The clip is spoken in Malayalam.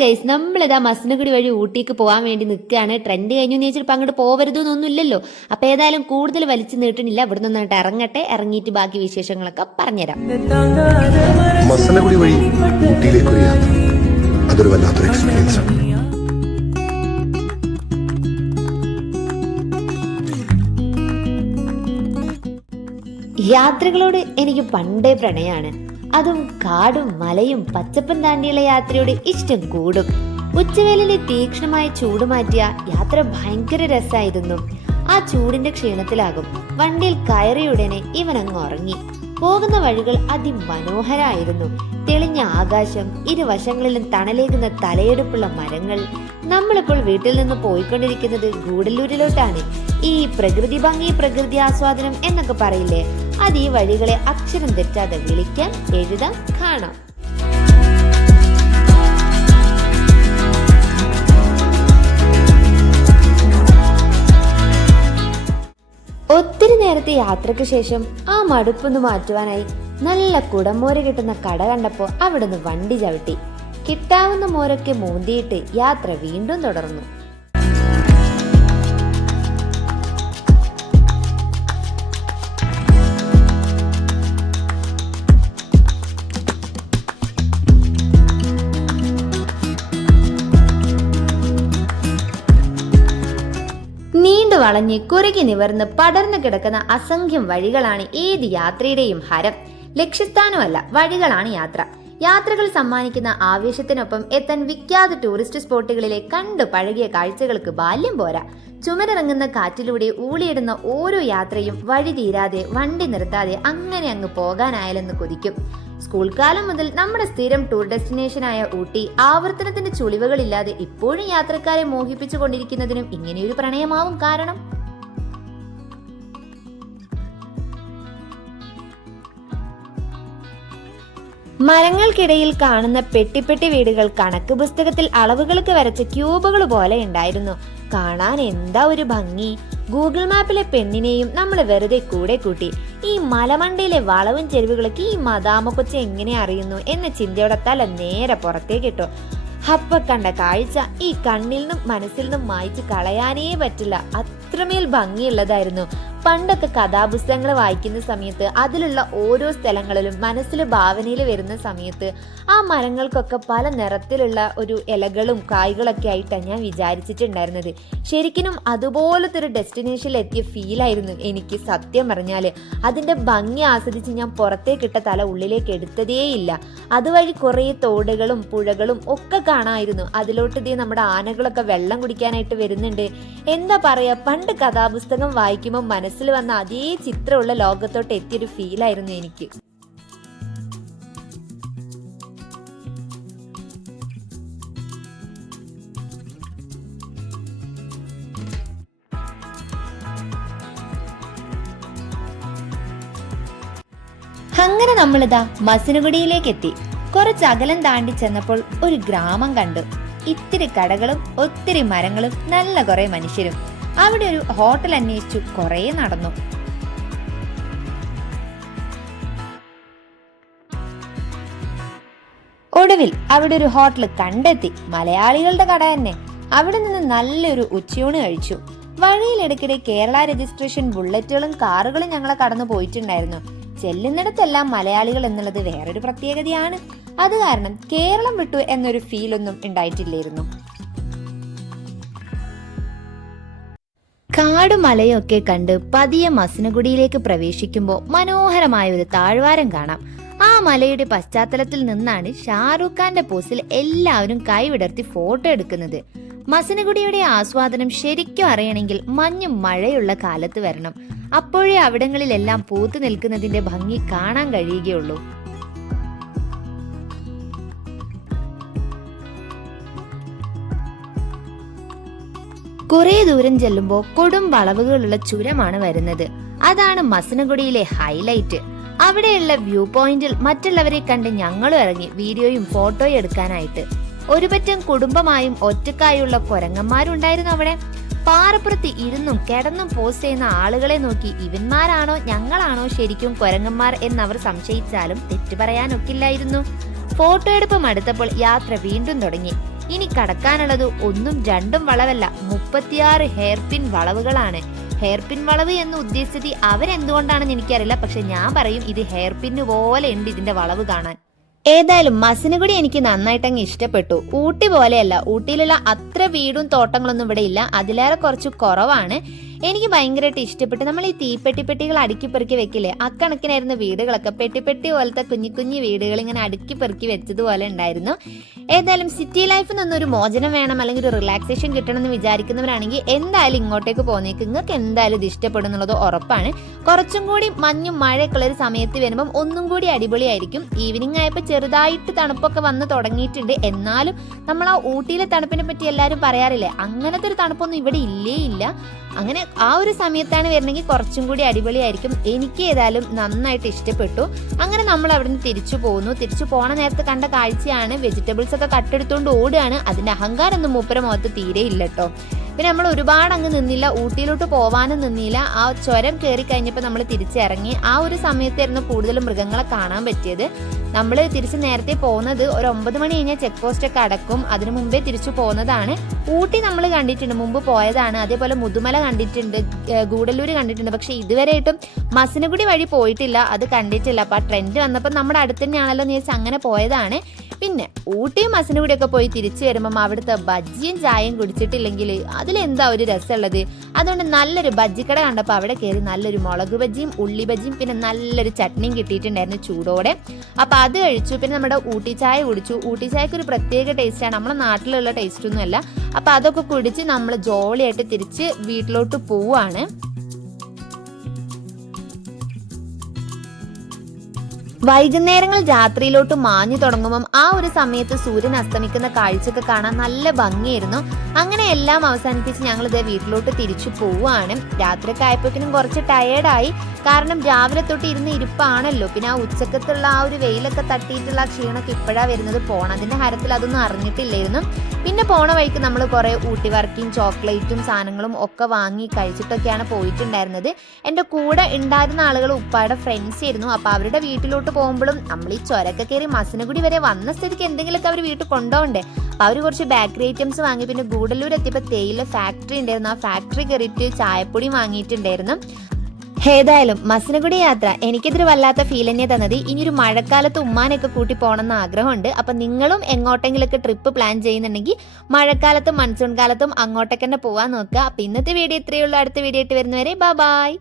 ഗൈസ് നമ്മളിതാ മസനഗുടി വഴി ഊട്ടിക്ക് പോകാൻ വേണ്ടി നിൽക്കുകയാണ്. ട്രെൻഡ് കഴിഞ്ഞു എന്ന് വെച്ചിട്ട് അങ്ങോട്ട് പോകരുതെന്നൊന്നും ഇല്ലല്ലോ അപ്പൊ ഏതായാലും കൂടുതൽ വലിച്ചു നീട്ടണില്ല ഇവിടെ നിന്നിട്ട് ഇറങ്ങട്ടെ. ഇറങ്ങിയിട്ട് ബാക്കി വിശേഷങ്ങളൊക്കെ പറഞ്ഞുതരാം. മസനഗുടി വഴി യാത്ര. അതൊരു വല്ലാത്തൊരു എക്സ്പീരിയൻസ് ആണ്. യാത്രകളോട് എനിക്ക് പണ്ടേ പ്രണയാണ്. അതും കാടും മലയും പച്ചപ്പൻ താണ്ടിയുള്ള യാത്രയുടെ ഇഷ്ടം കൂടും. ഉച്ചവേലിലെ തീക്ഷ്ണമായ ചൂട് മാറ്റിയ യാത്ര ഭയങ്കര രസമായിരുന്നു ആ ചൂടിന്റെ ക്ഷീണത്തിലാകും. വണ്ടിയിൽ കയറിയുടനെ ഇവൻ അങ്ങ് ഉറങ്ങി. പോകുന്ന വഴികൾ അതിമനോഹരായിരുന്നു. തെളിഞ്ഞ ആകാശം ഇരുവശങ്ങളിലും തണലേകുന്ന തലയെടുപ്പുള്ള മരങ്ങൾ. നമ്മളിപ്പോൾ വീട്ടിൽ നിന്ന് പോയിക്കൊണ്ടിരിക്കുന്നത് ഗൂഡല്ലൂരിലോട്ടാണ്. ഈ പ്രകൃതി ഭംഗി പ്രകൃതി ആസ്വാദനം എന്നൊക്കെ പറയില്ലേ? അത് ഈ വഴികളെ അക്ഷരം തെറ്റാതെ വിളിക്കാൻ എഴുതാം കാണാം. ഒത്തിരി നേരത്തെ യാത്രയ്ക്ക് ശേഷം ആ മടുപ്പൊന്ന് മാറ്റുവാനായി നല്ല കുടമോര കിട്ടുന്ന കട കണ്ടപ്പോൾ അവിടുന്ന് വണ്ടി ചവിട്ടി. കിട്ടാവുന്ന മോരൊക്കെ മൂന്തിയിട്ട് യാത്ര വീണ്ടും തുടർന്നു. വളഞ്ഞ് കുറുകി നിവർന്ന് പടർന്നു കിടക്കുന്ന അസംഖ്യം വഴികളാണ് ഏത് യാത്രയുടെയും ഹരം. ലക്ഷ്യസ്ഥാനമല്ല വഴികളാണ് യാത്ര. യാത്രകൾ സമ്മാനിക്കുന്ന ആവേശത്തിനൊപ്പം എത്താൻ വിഖ്യാത ടൂറിസ്റ്റ് സ്പോട്ടുകളിലെ കണ്ടു പഴകിയ കാഴ്ചകൾക്ക് ബാല്യം പോരാ. ചുമരിറങ്ങുന്ന കാറ്റിലൂടെ ഊളിയിടുന്ന ഓരോ യാത്രയും വഴി തീരാതെ വണ്ടി നിർത്താതെ അങ്ങനെ അങ്ങ് പോകാനായാലെന്ന് കൊതിക്കും. സ്കൂൾ കാലം മുതൽ നമ്മുടെ സ്ഥിരം ടൂർ ഡെസ്റ്റിനേഷനായ ഊട്ടി ആവർത്തനത്തിന്റെ ചുളിവുകളില്ലാതെ ഇപ്പോഴും യാത്രക്കാരെ മോഹിപ്പിച്ചു കൊണ്ടിരിക്കുന്നതിനും ഇങ്ങനെയൊരു പ്രണയമാവും കാരണം. മരങ്ങൾക്കിടയിൽ കാണുന്ന പെട്ടിപ്പെട്ടി വീടുകൾ കണക്ക് പുസ്തകത്തിൽ അളവുകൾക്ക് വരച്ച ക്യൂബുകൾ പോലെ ഉണ്ടായിരുന്നു. കാണാൻ എന്താ ഒരു ഭംഗി. ഗൂഗിൾ മാപ്പിലെ പെണ്ണിനെയും നമ്മൾ വെറുതെ കൂടെ കൂട്ടി. ഈ മലമണ്ടയിലെ വളവും ചെരുവുകളൊക്കെ ഈ കൊച്ച എങ്ങനെ അറിയുന്നു എന്ന ചിന്തയോടെ തല നേരെ പുറത്തേക്കിട്ടു അപ്പ കണ്ട കാഴ്ച ഈ കണ്ണിൽ നിന്നും മനസ്സിൽ നിന്നും മായ്ച്ചു കളയാനേ പറ്റില്ല. അത്രമേൽ ഭംഗിയുള്ളതായിരുന്നു. പണ്ടൊക്കെ കഥാപുസ്തകങ്ങൾ വായിക്കുന്ന സമയത്ത് അതിലുള്ള ഓരോ സ്ഥലങ്ങളിലും മനസ്സിൽ ഭാവനയിൽ വരുന്ന സമയത്ത് ആ മരങ്ങൾക്കൊക്കെ പല നിറത്തിലുള്ള ഒരു ഇലകളും കായ്കളൊക്കെ ആയിട്ടാണ് ഞാൻ വിചാരിച്ചിട്ടുണ്ടായിരുന്നത്. ശരിക്കും അതുപോലത്തെ ഒരു ഡെസ്റ്റിനേഷനിൽ എത്തിയ ഫീലായിരുന്നു എനിക്ക് സത്യം പറഞ്ഞാൽ അതിന്റെ ഭംഗി ആസ്വദിച്ച് ഞാൻ പുറത്തേക്കിട്ട തല ഉള്ളിലേക്ക് എടുത്തതേയില്ല. അതുവഴി കുറേ തോടുകളും പുഴകളും ഒക്കെ കാണാമായിരുന്നു അതിലോട്ട് ഇതേ നമ്മുടെ ആനകളൊക്കെ വെള്ളം കുടിക്കാനായിട്ട് വരുന്നുണ്ട്. എന്താ പറയുക പണ്ട് കഥാപുസ്തകം വായിക്കുമ്പോൾ മനസ്സിൽ വന്ന അതേ ചിത്രമുള്ള ലോകത്തോട്ട് എത്തിയൊരു ഫീലായിരുന്നു എനിക്ക്. അങ്ങനെ നമ്മളിതാ മസിനുകുടിയിലേക്ക് എത്തി കുറച്ച് അകലം താണ്ടി ചെന്നപ്പോൾ ഒരു ഗ്രാമം കണ്ടു. ഇത്തിരി കടകളും ഒത്തിരി മരങ്ങളും നല്ല കുറെ മനുഷ്യരും. അവിടെ ഒരു ഹോട്ടൽ അന്വേഷിച്ചു. കുറെ നടന്നു. ഒടുവിൽ അവിടെ ഒരു ഹോട്ടൽ കണ്ടെത്തി. മലയാളികളുടെ കട തന്നെ. അവിടെ നിന്ന് നല്ലൊരു ഉച്ചയൂണ് കഴിച്ചു. വഴിയിൽ ഇടയ്ക്കിടെ കേരള രജിസ്ട്രേഷൻ ബുള്ളറ്റുകളും കാറുകളും ഞങ്ങളെ കടന്നു പോയിട്ടുണ്ടായിരുന്നു. ചെല്ലുന്നിടത്തെല്ലാം മലയാളികൾ എന്നുള്ളത് വേറൊരു പ്രത്യേകതയാണ്. അത് കാരണം കേരളം വിട്ടു എന്നൊരു ഫീലൊന്നും ഉണ്ടായിട്ടില്ലായിരുന്നു. കാടും മലയൊക്കെ കണ്ട് പതിയെ മസനഗുഡിയിലേക്ക് പ്രവേശിക്കുമ്പോൾ മനോഹരമായ ഒരു താഴ്വാരം കാണാം. ആ മലയുടെ പശ്ചാത്തലത്തിൽ നിന്നാണ് ഷാറൂഖ് ഖാന്റെ പോസിൽ എല്ലാവരും കൈവിടർത്തി ഫോട്ടോ എടുക്കുന്നത്. മസനഗുഡിയുടെ ആസ്വാദനം ശരിക്കും അറിയണമെങ്കിൽ മഞ്ഞും മഴയുള്ള കാലത്ത് വരണം. അപ്പോഴേ അവിടങ്ങളിലെല്ലാം പൂത്തു നിൽക്കുന്നതിന്റെ ഭംഗി കാണാൻ കഴിയുകയുള്ളൂ. കുറെ ദൂരം ചെല്ലുമ്പോൾ കൊടും വളവുകളുള്ള ചുരമാണ് വരുന്നത്. അതാണ് മസനഗുഡിയിലെ ഹൈലൈറ്റ്. അവിടെയുള്ള വ്യൂ പോയിന്റിൽ മറ്റുള്ളവരെ കണ്ട് ഞങ്ങളും ഇറങ്ങി വീഡിയോയും ഫോട്ടോയും എടുക്കാനായിട്ട്. ഒരുപറ്റം കുടുംബമായും ഒറ്റക്കായുള്ള കുരങ്ങന്മാരുണ്ടായിരുന്നു അവിടെ. പാറപ്പുറത്ത് ഇരുന്നും കിടന്നും പോസ്റ്റ് ചെയ്യുന്ന ആളുകളെ നോക്കി ഇവന്മാരാണോ ഞങ്ങളാണോ ശരിക്കും കുരങ്ങന്മാർ എന്നവർ സംശയിച്ചാലും തെറ്റ് പറയാനൊക്കില്ലായിരുന്നു. ഫോട്ടോ എടുപ്പം അടുത്തപ്പോൾ യാത്ര വീണ്ടും തുടങ്ങി. ഇനി കടക്കാനുള്ളത് ഒന്നും രണ്ടും വളവല്ല. മുപ്പത്തിയാറ് ഹെയർ പിൻ വളവുകളാണ്. ഹെയർ പിൻ വളവ് എന്ന് ഉദ്ദേശിച്ചത് അവരെന്തുകൊണ്ടാണെന്ന് എനിക്കറിയില്ല. പക്ഷെ ഞാൻ പറയും ഇത് ഹെയർ പിന്ന് പോലെ ഉണ്ട് ഇതിന്റെ വളവ് കാണാൻ. ഏതായാലും മസിനുകൂടി എനിക്ക് നന്നായിട്ട് അങ്ങ് ഇഷ്ടപ്പെട്ടു. ഊട്ടി പോലെയല്ല. ഊട്ടിയിലുള്ള അത്ര വീടും തോട്ടങ്ങളൊന്നും ഇവിടെ ഇല്ല. അതിലേറെ കുറച്ച് കുറവാണ്. എനിക്ക് ഭയങ്കരമായിട്ട് ഇഷ്ടപ്പെട്ടു. നമ്മൾ ഈ തീപ്പെട്ടി പെട്ടികൾ അടുക്കി പെറുക്കി വെക്കില്ലേ? അക്കണക്കിനായിരുന്നു വീടുകളൊക്കെ. പെട്ടിപ്പെട്ടി പോലത്തെ കുഞ്ഞു കുഞ്ഞു വീടുകൾ ഇങ്ങനെ അടുക്കി പെറുക്കി വെച്ചതുപോലെ ഉണ്ടായിരുന്നു. ഏതായാലും സിറ്റി ലൈഫിൽ നിന്നൊരു മോചനം വേണം അല്ലെങ്കിൽ ഒരു റിലാക്സേഷൻ കിട്ടണം എന്ന് വിചാരിക്കുന്നവരാണെങ്കിൽ എന്തായാലും ഇങ്ങോട്ടേക്ക് പോന്നേക്ക്. നിങ്ങൾക്ക് എന്തായാലും ഇത് ഇഷ്ടപ്പെടും എന്നുള്ളത് ഉറപ്പാണ്. കുറച്ചും കൂടി മഞ്ഞും മഴയൊക്കെ ഉള്ള ഒരു സമയത്ത് വരുമ്പം ഒന്നും കൂടി അടിപൊളിയായിരിക്കും. ഈവനിങ് ആയപ്പോൾ ചെറുതായിട്ട് തണുപ്പൊക്കെ വന്ന് തുടങ്ങിയിട്ടുണ്ട്. എന്നാലും നമ്മൾ ആ ഊട്ടിയിലെ തണുപ്പിനെ പറ്റി എല്ലാവരും പറയാറില്ലേ? അങ്ങനത്തെ ഒരു തണുപ്പൊന്നും ഇവിടെ ഇല്ലേ ഇല്ല. അങ്ങനെ ആ ഒരു സമയത്താണ് വരണമെങ്കിൽ കുറച്ചും കൂടി അടിപൊളിയായിരിക്കും. എനിക്ക് ഏതായാലും നന്നായിട്ട് ഇഷ്ടപ്പെട്ടു. അങ്ങനെ നമ്മൾ അവിടുന്ന് തിരിച്ചു പോകുന്നു തിരിച്ചു പോണ നേരത്ത് കണ്ട കാഴ്ചയാണ്. വെജിറ്റബിൾസ് ഒക്കെ കട്ടെടുത്തുകൊണ്ട് ഓടുകയാണ്. അതിന്റെ അഹങ്കാരം ഒന്നും മൂപ്പര മുഖത്ത് തീരെ ഇല്ല കേട്ടോ പിന്നെ നമ്മൾ ഒരുപാട് അങ്ങ് നിന്നില്ല ഊട്ടിയിലോട്ട് പോവാനും നിന്നില്ല. ആ ചുരം കയറി കഴിഞ്ഞപ്പോൾ നമ്മൾ തിരിച്ചിറങ്ങി. ആ ഒരു സമയത്തായിരുന്നു കൂടുതലും മൃഗങ്ങളെ കാണാൻ പറ്റിയത്. നമ്മൾ തിരിച്ച് നേരത്തെ പോകുന്നത് ഒരു ഒമ്പത് മണി കഴിഞ്ഞാൽ ചെക്ക് പോസ്റ്റ് ഒക്കെ അടക്കും. അതിനു മുമ്പേ തിരിച്ചു പോകുന്നതാണ്. ഊട്ടി നമ്മൾ കണ്ടിട്ടുണ്ട് മുമ്പ് പോയതാണ്. അതേപോലെ മുതുമല കണ്ടിട്ടുണ്ട് ഗൂഡല്ലൂർ കണ്ടിട്ടുണ്ട്. പക്ഷെ ഇതുവരെയായിട്ടും മസിനഗുഡി വഴി പോയിട്ടില്ല അത് കണ്ടിട്ടില്ല. അപ്പോൾ ആ ട്രെൻഡ് വന്നപ്പോൾ നമ്മുടെ അടുത്ത് തന്നെയാണല്ലോ വിചാരിച്ച് അങ്ങനെ പോയതാണ്. പിന്നെ ഊട്ടിയും മസിനഗുഡിയൊക്കെ പോയി തിരിച്ചു വരുമ്പം അവിടുത്തെ ബജ്ജിയും ചായയും കുടിച്ചിട്ടില്ലെങ്കിൽ അതിലെന്താ ഒരു രസമുള്ളത്? അതുകൊണ്ട് നല്ലൊരു ബജ്ജിക്കട കണ്ടപ്പോൾ അവിടെ കയറി നല്ലൊരു മുളക് ബജ്ജിയും ഉള്ളി ബജ്ജിയും പിന്നെ നല്ലൊരു ചട്നിയും കിട്ടിയിട്ടുണ്ടായിരുന്നു ചൂടോടെ. അപ്പോൾ അത് കഴിച്ചു. പിന്നെ നമ്മുടെ ഊട്ടി ചായ കുടിച്ചു. ഊട്ടി ചായക്ക് ഒരു പ്രത്യേക ടേസ്റ്റാണ് നമ്മുടെ നാട്ടിലുള്ള ടേസ്റ്റ് ഒന്നുമല്ല. അപ്പോൾ അതൊക്കെ കുടിച്ച് നമ്മൾ ജോളിയായിട്ട് തിരിച്ച് വീട്ടിലോട്ട് പോവാണ്. വൈകുന്നേരങ്ങൾ രാത്രിയിലോട്ട് മാഞ്ഞു തുടങ്ങുമ്പം ആ ഒരു സമയത്ത് സൂര്യൻ അസ്തമിക്കുന്ന കാഴ്ചയൊക്കെ കാണാൻ നല്ല ഭംഗിയായിരുന്നു. അങ്ങനെ എല്ലാം അവസാനിപ്പിച്ച് ഞങ്ങൾ ഇതേ വീട്ടിലോട്ട് തിരിച്ചു പോവുകയാണ്. രാത്രിയൊക്കെ ആയപ്പോഴേക്കും കുറച്ച് ടയേർഡായി കാരണം രാവിലെ തൊട്ട് ഇരുന്ന് ഇരിപ്പാണല്ലോ. പിന്നെ ആ ഉച്ചക്കത്തുള്ള ആ ഒരു വെയിലൊക്കെ തട്ടിയിട്ടുള്ള ക്ഷീണമൊക്കെ ഇപ്പോഴാണ് വരുന്നത്. പോണതിന്റെ ഹരത്തിൽ അതൊന്നും അറിഞ്ഞിട്ടില്ലായിരുന്നു. പിന്നെ പോണ വഴിക്ക് നമ്മൾ കുറേ ഊട്ടി വർക്കിയും ചോക്ലേറ്റും സാധനങ്ങളും ഒക്കെ വാങ്ങി കഴിച്ചിട്ടൊക്കെയാണ് പോയിട്ടുണ്ടായിരുന്നത്. എന്റെ കൂടെ ഉണ്ടായിരുന്ന ആളുകൾ ഉപ്പായുടെ ഫ്രണ്ട്സ് ആയിരുന്നു. അപ്പോൾ അവരുടെ വീട്ടിലോട്ട് പോകുമ്പോഴും നമ്മൾ ഈ ചൊരക്കെ കയറി മസനഗുടി വരെ വന്ന സ്ഥിതിക്ക് എന്തെങ്കിലുമൊക്കെ അവർ വീട്ടിൽ കൊണ്ടുപോകണ്ടേ അപ്പോൾ അവർ കുറച്ച് ബേക്കറി ഐറ്റംസ് വാങ്ങി പിന്നെ ഗൂഡല്ലൂർ എത്തിയപ്പോൾ തേയില ഫാക്ടറി ഉണ്ടായിരുന്നു. ആ ഫാക്ടറി കയറിയിട്ട് ചായപ്പൊടി വാങ്ങിയിട്ടുണ്ടായിരുന്നു. ഏതായാലും മസനഗുഡി യാത്ര എനിക്കിതൊരു വല്ലാത്ത ഫീൽ തന്നെ തന്നത്. ഇനിയൊരു മഴക്കാലത്ത് ഉമ്മാനൊക്കെ കൂട്ടി പോകണമെന്ന് ആഗ്രഹമുണ്ട്. അപ്പൊ നിങ്ങളും എങ്ങോട്ടെങ്കിലൊക്കെ ട്രിപ്പ് പ്ലാൻ ചെയ്യുന്നുണ്ടെങ്കിൽ മഴക്കാലത്തും മൺസൂൺ കാലത്തും അങ്ങോട്ടേക്ക് തന്നെ പോകാൻ നോക്കുക. അപ്പൊ ഇന്നത്തെ വീഡിയോ ഇത്രയേ ഉള്ളൂ. അടുത്ത വീഡിയോ ആയിട്ട് വരുന്നവരെ ബൈ